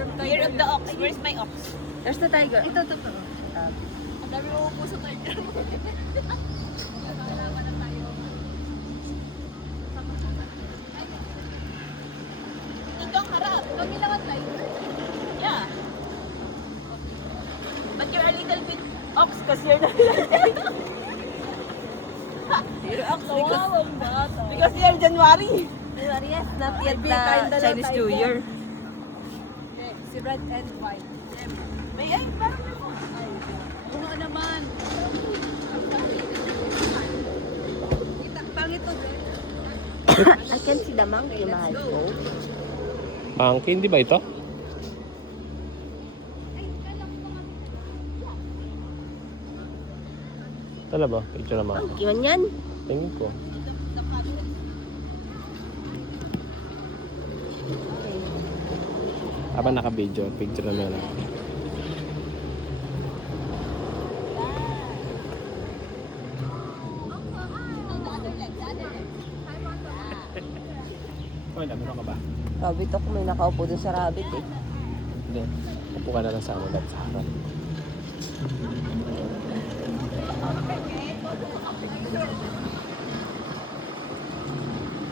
Year of the ox. Where's my ox? There's the tiger. Ito. Ang dami mo puso tiger. Dito ang harap. Pag-ilawan tayo. Yeah. But you're a little bit ox because you're not you're ox because you're January. Yes, not yet Maybe kinda the Chinese lang New tayo. Year. Si red and white. May ay, parang bunga naman. Pangit to, I can see the monkey, mahal ko. Monkey, hindi ba ito? Tala ba? Picture na monkey. Monkey man yan. Tingin ko. Habang naka-video, picture na lang. Hoy, meron ka ba? Rabbit ako, may nakaupo dun sa rabbit eh. Hindi. Upo ka na lang sa ulat sa harap.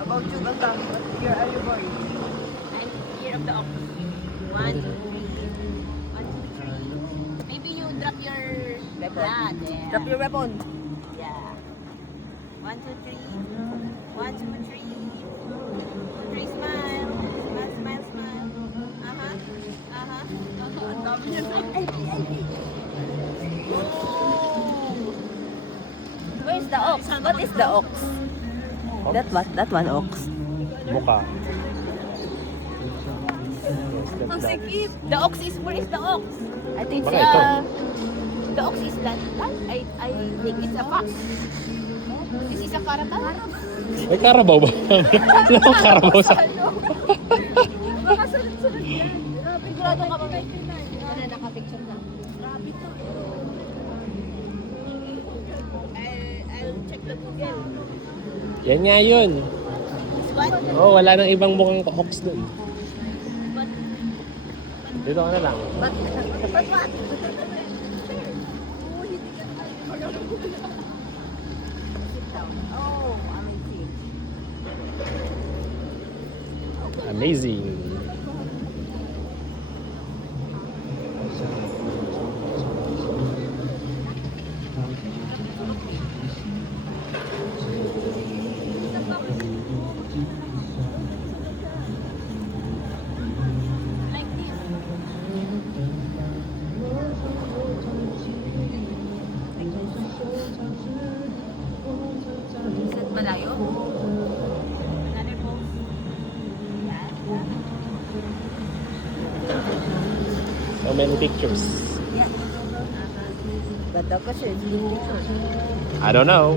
About you, ganda. Here are you boy. Year of the ox. 1, 2, 3. 1, 2, 3. Maybe you drop your blood. Yeah. Drop your weapon. Yeah. 1, 2, 3. 1, 2, 3. 3, smile. Smile, smile, smile. Ang dami niya. Where's the ox? What is the ox? That one ox. Mukha. Ang sikip. The ox is, where is the ox? I think Baka ito. The ox is that. I think it's a fox. This is a karatan. May karabaw ba? Wala akong karabaw sa... Baka sunod-sunod yan. Sigurado ka ba? Wala, nakapicture na. Grabe to. I'll check the Google. Yan nga yun. This one? Oh, wala nang ibang mukhang ox dun. But, Dito ka na lang. but what? Oh, amazing. Amazing. Like this. Saan malayo? Another pose. Yan. So many pictures. Ganda kasi. I don't know.